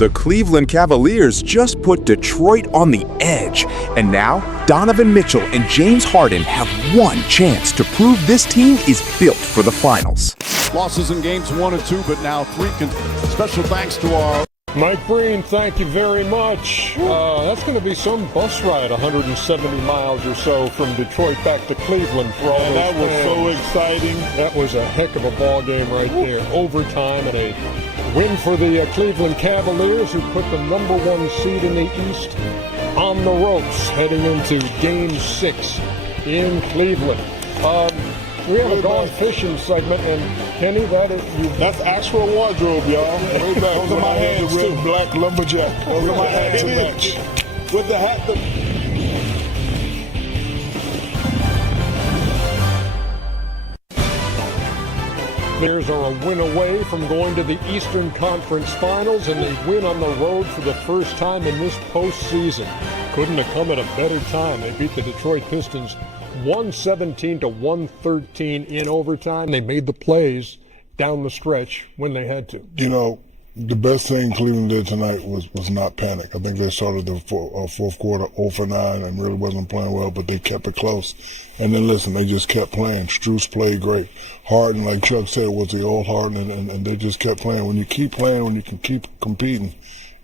The Cleveland Cavaliers just put Detroit on the edge, and now Donovan Mitchell and James Harden have one chance to prove this team is built for the finals. Losses in games 1 and 2, but now 3. Special thanks to our Mike Breen, thank you very much. That's going to be some bus ride, 170 miles or so from Detroit back to Cleveland for all those that was fans. so exciting. That was a heck of a ball game right there. Overtime and a win for the Cleveland Cavaliers, who put the #1 seed in the East on the ropes heading into Game 6 in Cleveland. We have a gone fishing segment, and Kenny, That's actual wardrobe, y'all. Way back. Those are my hands, too. Black lumberjack. Those are my hands to match. With the hat. Bears are a win away from going to the Eastern Conference Finals, and they win on the road for the first time in this postseason. Couldn't have come at a better time. They beat the Detroit Pistons 117-113 in overtime. They made the plays down the stretch when they had to. You know, the best thing Cleveland did tonight was not panic. I think they started the fourth quarter 0 for 9 and really wasn't playing well, but they kept it close. And then, listen, they just kept playing. Strus played great. Harden, like Chuck said, was the old Harden, and they just kept playing. When you keep playing, when you can keep competing,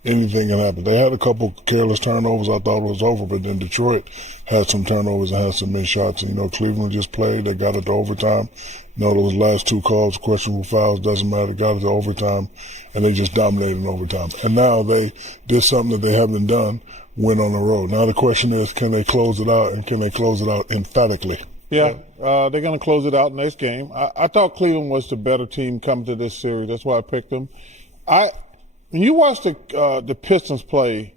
anything can happen. They had a couple careless turnovers. I thought it was over, but then Detroit had some turnovers and had some missed shots. And, Cleveland just played. They got it to overtime. Those last 2 calls, questionable fouls, doesn't matter. Got it to overtime, and they just dominated in overtime. And now they did something that they haven't done, win on the road. Now the question is, can they close it out, and can they close it out emphatically? Yeah, they're going to close it out next game. I thought Cleveland was the better team coming to this series. That's why I picked them. When you watch the Pistons play,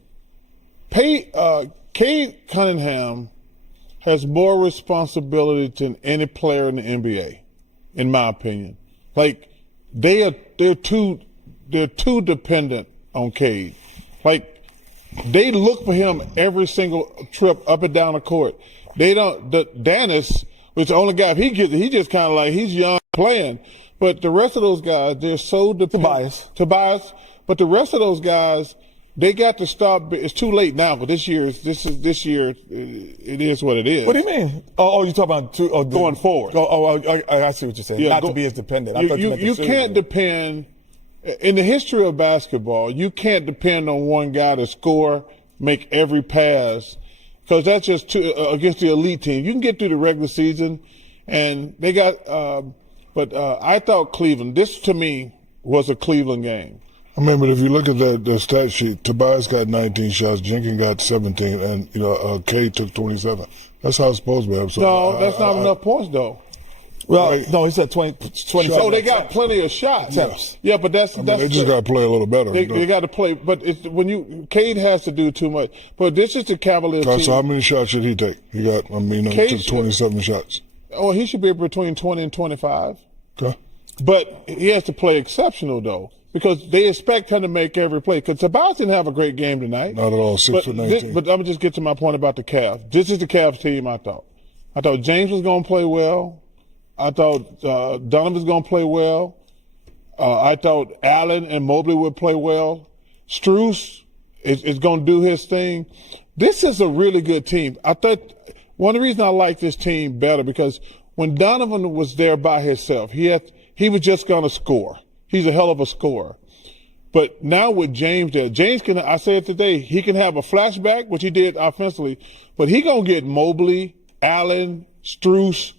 Cade Cunningham has more responsibility than any player in the NBA, in my opinion. Like they're too dependent on Cade. Like they look for him every single trip up and down the court. They don't. Dennis, which the only guy, if he gets it, he just kind of like he's young playing. But the rest of those guys, they're so dependent. Tobias. But the rest of those guys, they got to stop. It's too late now, but this year, it is what it is. What do you mean? Oh, you're talking about going forward. I see what you're saying. Yeah, not to be as dependent. You can't depend. In the history of basketball, you can't depend on one guy to score, make every pass, because that's just against the elite team. You can get through the regular season, and they got. But I thought Cleveland. This to me was a Cleveland game. I mean, but if you look at the stat sheet, Tobias got 19 shots, Jenkins got 17, and Cade took 27. That's how it's supposed to be. So that's not enough points, though. Well, no, he said 27. Oh, they got plenty of shots. Yeah, but that's they just got to play a little better. They got to play, but Cade has to do too much. But this is the Cavaliers team. So how many shots should he take? He got, he took 27 shots. Oh, he should be between 20 and 25. Okay. But he has to play exceptional, though, because they expect him to make every play. Because Tobias didn't have a great game tonight. Not at all, 6 for 19. But I'm going to just get to my point about the Cavs. This is the Cavs team, I thought. I thought James was going to play well. I thought Donovan was going to play well. I thought Allen and Mobley would play well. Strus is going to do his thing. This is a really good team. I thought one of the reasons I like this team better because when Donovan was there by himself, he was just going to score. He's a hell of a scorer. But now with James there, James can, I said today, he can have a flashback, which he did offensively, but he going to get Mobley, Allen, Strus,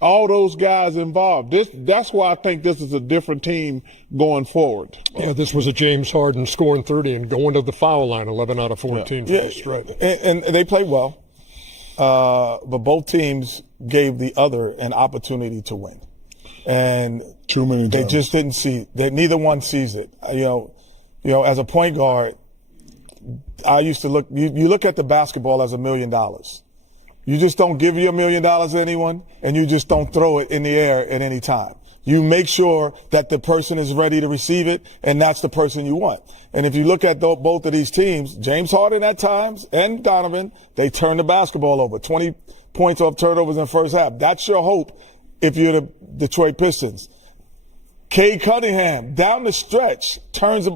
all those guys involved. That's why I think this is a different team going forward. Yeah, this was a James Harden scoring 30 and going to the foul line 11 out of 14 for the stretch. And they played well, but both teams gave the other an opportunity to win. And too many times. They just didn't see that. Neither one sees it. You know, as a point guard, I used to look. You look at the basketball as $1 million. You just don't give you $1 million to anyone, and you just don't throw it in the air at any time. You make sure that the person is ready to receive it, and that's the person you want. And if you look at both of these teams, James Harden at times and Donovan, they turn the basketball over. 20 points off turnovers in the first half. That's your hope if you're the Detroit Pistons. Cade Cunningham, down the stretch, turns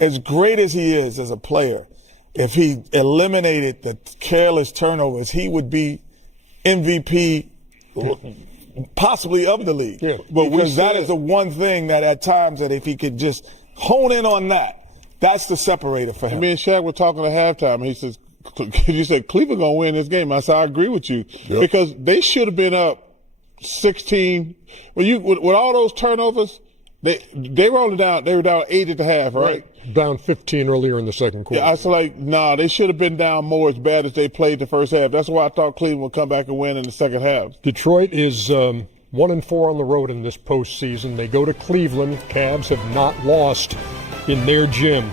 as great as he is as a player. If he eliminated the careless turnovers, he would be MVP, possibly of the league. Yeah, but because that is the one thing that at times that if he could just hone in on that, that's the separator for him. Me and Shaq were talking at halftime, and he says, "You said Cleveland gonna win this game." I said, "I agree with you because they should have been up 16. With all those turnovers, they were only down. They were down 8 at the half, right? Down 15 earlier in the second quarter. Yeah, I was like, nah, they should have been down more as bad as they played the first half. That's why I thought Cleveland would come back and win in the second half. Detroit is 1-4 on the road in this postseason. They go to Cleveland. Cavs have not lost in their gym.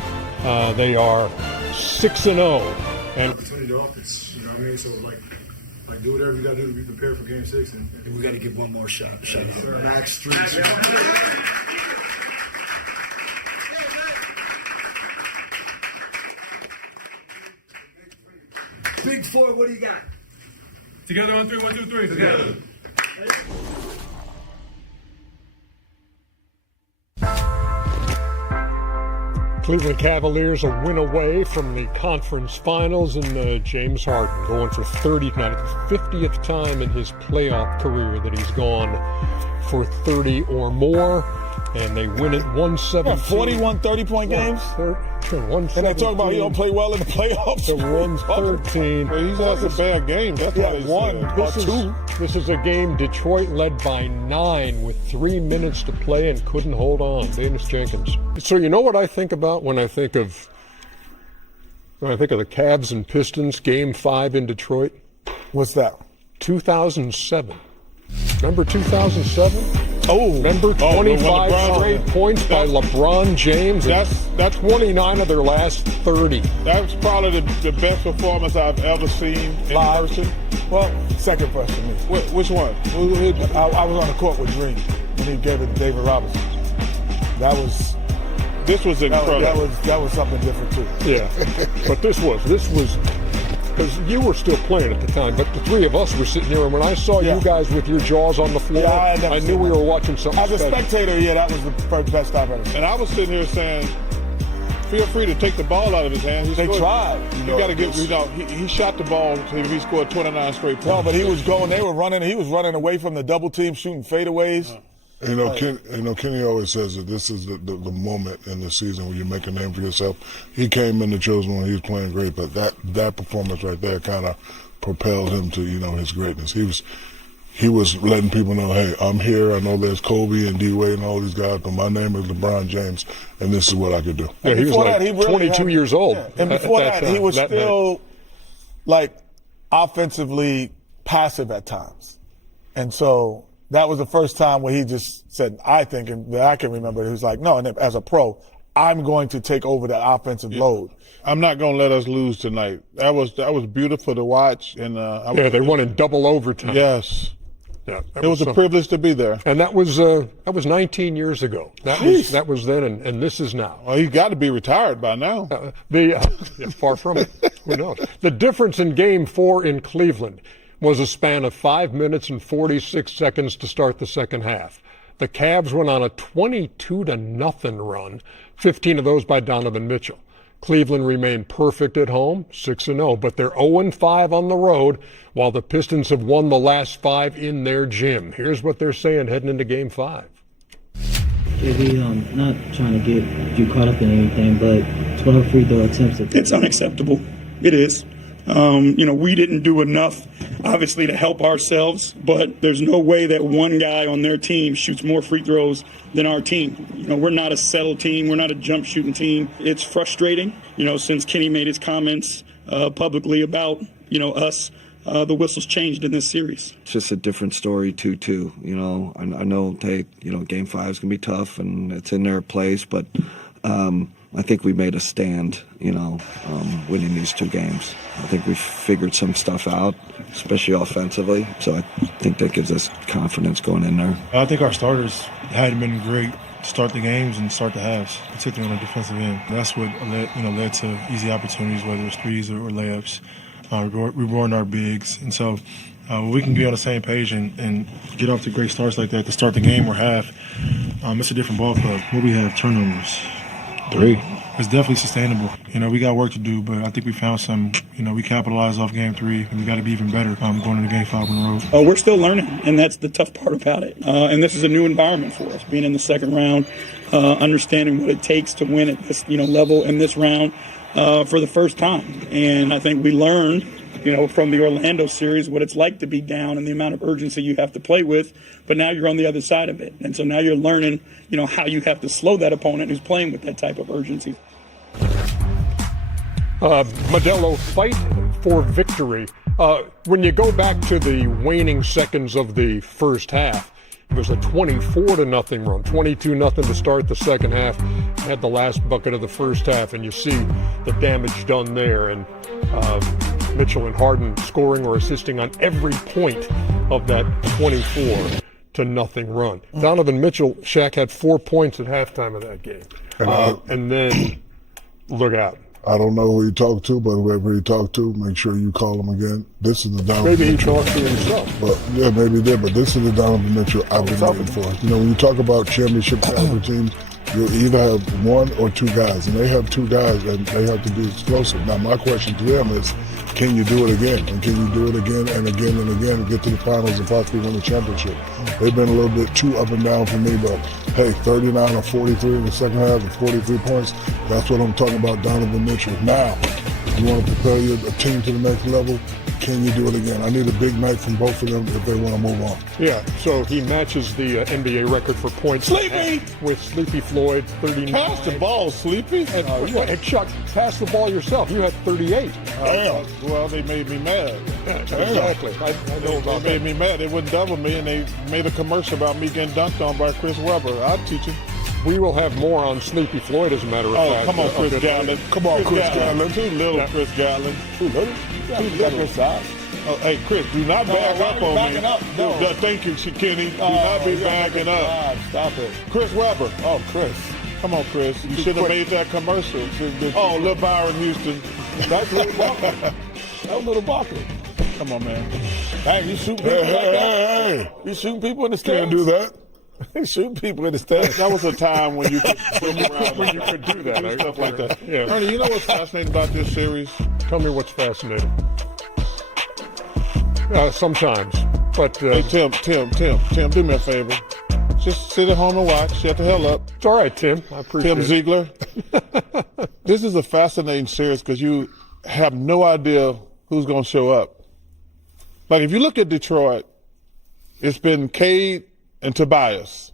They are 6-0. And opportunity to offense, you know what I mean? So like do whatever you got to do to be prepared for Game 6, and we got to get one more shot. Back streets. Big four, what do you got? Together on 3, 1, 2, 3. Together. Cleveland Cavaliers a win away from the conference finals, and James Harden going for 30 tonight. The 50th time in his playoff career that he's gone for 30 or more, and they win it 117. 41 30-point games? And they talk about he don't play well in the playoffs. The 113. Well, he's had some bad games. That's why he's one or two. This is a game Detroit led by 9 with 3 minutes to play and couldn't hold on. Dennis Jenkins. So you know what I think about when I think of the Cavs and Pistons Game 5 in Detroit? What's that? 2007. Remember 2007? Oh, remember 25 straight points by LeBron James? That's 29 of their last 30. That's probably the best performance I've ever seen in person. Well, second person to me. Which one? I was on the court with Green when he gave it to David Robinson. This was incredible. That was something different too. Yeah, but this was because you were still playing at the time, but the three of us were sitting here, and when I saw you guys with your jaws on the floor, I knew we were watching something As a special. spectator, that was the first best I've ever seen. And I was sitting here saying, feel free to take the ball out of his hands. They tried. You got to get. He shot the ball. He scored 29 straight points. No, but he was going. They were running. He was running away from the double team, shooting fadeaways. Kenny always says that this is the moment in the season where you make a name for yourself. He came in the chosen one. He was playing great, but that performance right there kind of propelled him to his greatness. He was letting people know, hey, I'm here. I know there's Kobe and D Wade and all these guys, but my name is LeBron James, and this is what I could do. Yeah, he was like 22 years old. Yeah. And before that, he was still like offensively passive at times, and so. That was the first time where he just said, I think, and that I can remember, he was like, no, and as a pro, I'm going to take over that offensive load. I'm not going to let us lose tonight. That was beautiful to watch. And they won in double overtime. Yes. Yeah, it was a privilege to be there. And that was 19 years ago. That was then, and this is now. Well, he's got to be retired by now. Far from it. Who knows? The difference in Game 4 in Cleveland was a span of 5 minutes and 46 seconds to start the second half. The Cavs went on a 22-0 run, 15 of those by Donovan Mitchell. Cleveland remained perfect at home, 6-0, but they're 0-5 on the road, while the Pistons have won the last 5 in their gym. Here's what they're saying heading into Game 5. JB, not trying to get you caught up in anything, but 12 free throw attempts. It's unacceptable. It is. We didn't do enough, obviously, to help ourselves, but there's no way that one guy on their team shoots more free throws than our team. We're not a settle team. We're not a jump shooting team. It's frustrating, since Kenny made his comments publicly about, us. The whistle's changed in this series. It's just a different story, too. I know Game 5 is going to be tough, and it's in their place, but I think we made a stand, winning these 2 games. I think we figured some stuff out, especially offensively. So I think that gives us confidence going in there. I think our starters hadn't been great to start the games and start the halves, particularly on the defensive end. That's what led to easy opportunities, whether it's threes or layups. We ruined our bigs. And so we can be on the same page and get off to great starts like that to start the game or half. It's a different ball club. What we have, turnovers. 3. It's definitely sustainable. We got work to do, but I think we found some. We capitalized off game 3, and we got to be even better going into game 5 on the road. We're still learning, and that's the tough part about it. And this is a new environment for us, being in the second round, understanding what it takes to win at this level in this round for the first time. And I think we learned, from the Orlando series, what it's like to be down and the amount of urgency you have to play with. But now you're on the other side of it. And so now you're learning, how you have to slow that opponent who's playing with that type of urgency. Modelo, fight for victory. When you go back to the waning seconds of the first half, it was a 24-0 run, 22-0 to start the second half. Had the last bucket of the first half, and you see the damage done there. And Mitchell and Harden scoring or assisting on every point of that 24-0 run. Donovan Mitchell, Shaq had 4 points at halftime of that game. And then, look out. I don't know who he talked to, but whoever he talked to, make sure you call him again. This is the Donovan Mitchell. Maybe he Mitchell. talked to himself. But yeah, maybe he did. But this is the Donovan Mitchell I've been waiting for. When you talk about championship caliber teams, you'll either have 1 or 2 guys, and they have 2 guys, and they have to be explosive. Now, my question to them is, can you do it again? And can you do it again and again and again and get to the finals and possibly win the championship? They've been a little bit too up and down for me, but hey, 39 or 43 in the second half and 43 points, that's what I'm talking about, Donovan Mitchell. Now, you want to propel your team to the next level, can you do it again? I need a big night from both of them if they want to move on. Yeah, so he matches the NBA record for points. Sleepy! With Sleepy Floyd, 39. Pass the ball, Sleepy. And Chuck, pass the ball yourself. You had 38. Well, they made me mad. Exactly. I know about They made me mad. They wouldn't double me, and they made a commercial about me getting dunked on by Chris Webber. I'll teach him. We will have more on Sleepy Floyd, as a matter of fact. Come on, Chris Gatlin. Come on, Chris Gatlin. Too little, Chris Gatlin. Too little? Too little. Oh, hey, Chris, do not back up on me. No. Thank you, Kenny. Do not be backing up. Stop it. Chris Webber. Oh, Chris. Come on, Chris. You should have made that commercial. Lil Byron Houston. That's Little Barkley. That was Little Barkley. Come on, man. Hey, you shooting people like that? You shooting people in the stands? Can't do that. Shooting people in the stands. That was a time when you could when you could do that. Stuff like that. Yeah. Ernie, you know what's fascinating about this series? Tell me what's fascinating. Sometimes. But hey, Tim, do me a favor. Just sit at home and watch. Shut the hell up. It's all right, Tim. I appreciate it. Tim Ziegler. This is a fascinating series because you have no idea who's going to show up. Like, if you look at Detroit, it's been Cade and Tobias.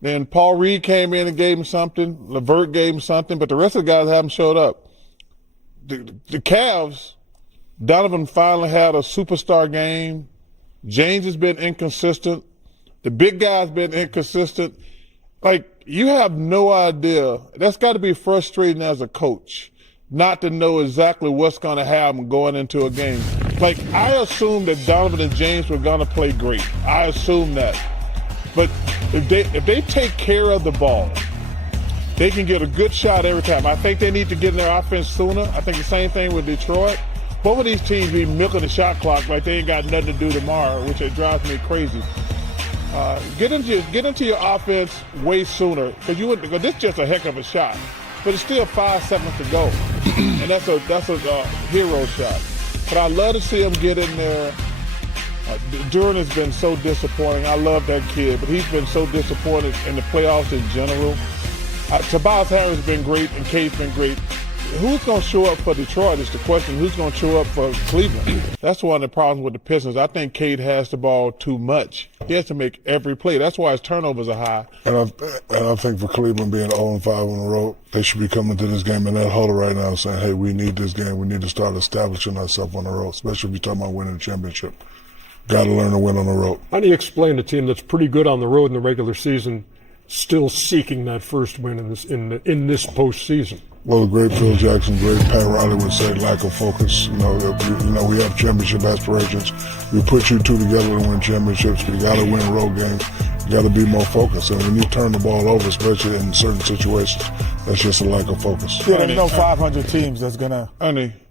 Then Paul Reed came in and gave him something. LeVert gave him something, but the rest of the guys haven't showed up. The Cavs, Donovan finally had a superstar game. James has been inconsistent. The big guy's been inconsistent. Like, you have no idea. That's got to be frustrating as a coach, not to know exactly what's going to happen going into a game. Like, I assumed that Donovan and James were going to play great. I assumed that. But if they take care of the ball, they can get a good shot every time. I think they need to get in their offense sooner. I think the same thing with Detroit. Both of these teams be milking the shot clock like they ain't got nothing to do tomorrow, which it drives me crazy. Get into your offense way sooner because this is just a heck of a shot, but it's still 5 seconds to go, and that's a hero shot. But I love to see him get in there. Duran has been so disappointing. I love that kid, but he's been so disappointed in the playoffs in general. Tobias Harris has been great, and Cade's been great. Who's going to show up for Detroit is the question. Who's going to show up for Cleveland? That's one of the problems with the Pistons. I think Cade has the ball too much. He has to make every play. That's why his turnovers are high. And I think for Cleveland being 0-5 on the road, they should be coming to this game in that huddle right now saying, hey, we need this game. We need to start establishing ourselves on the road, especially if you're talking about winning the championship. Got to learn to win on the road. How do you explain a team that's pretty good on the road in the regular season still seeking that first win in this postseason? Well, the great Phil Jackson, great Pat Riley would say lack of focus. We have championship aspirations. We put you two together to win championships. We got to win road games. You got to be more focused. And when you turn the ball over, especially in certain situations, that's just a lack of focus. Yeah, there's no 500 teams that's going to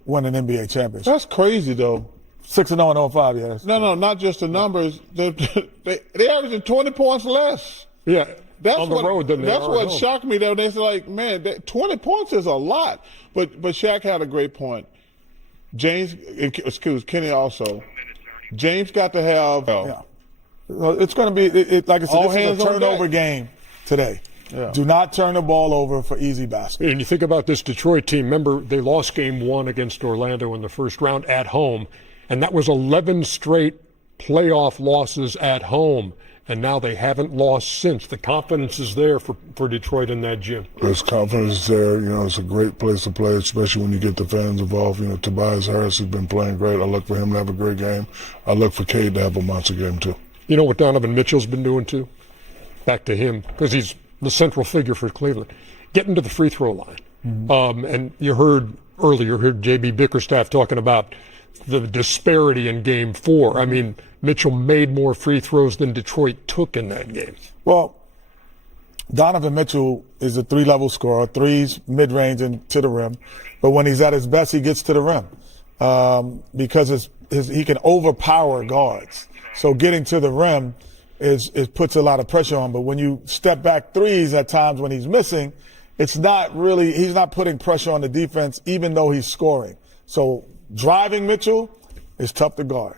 win an NBA championship. That's crazy, though. 6-0 and 05, yes. No, not just the numbers. They averaging 20 points less. Yeah. That's on the road than they That's are what at home. shocked me, though. They said, like, man, 20 points is a lot. But Shaq had a great point. Kenny also. James got to have. Yeah. Well, it's going to be, like I said, All this hands is a on turnover deck. game today. Yeah. Do not turn the ball over for easy baskets. And you think about this Detroit team. Remember, they lost game 1 against Orlando in the first round at home, and that was 11 straight playoff losses at home. And now they haven't lost since. The confidence is there for Detroit in that gym. There's confidence there. You know, it's a great place to play, especially when you get the fans involved. You know, Tobias Harris has been playing great. I look for him to have a great game. I look for Cade to have a monster game, too. You know what Donovan Mitchell's been doing, too? Back to him, because he's the central figure for Cleveland. Getting to the free throw line. Mm-hmm. And you heard earlier, J.B. Bickerstaff talking about the disparity in game 4. I mean, Mitchell made more free throws than Detroit took in that game. Well, Donovan Mitchell is a 3-level scorer, threes, mid-range, and to the rim. But when he's at his best, he gets to the rim because he can overpower guards. So getting to the rim puts a lot of pressure on. But when you step back threes at times when he's missing, he's not putting pressure on the defense, even though he's scoring. So driving Mitchell is tough to guard.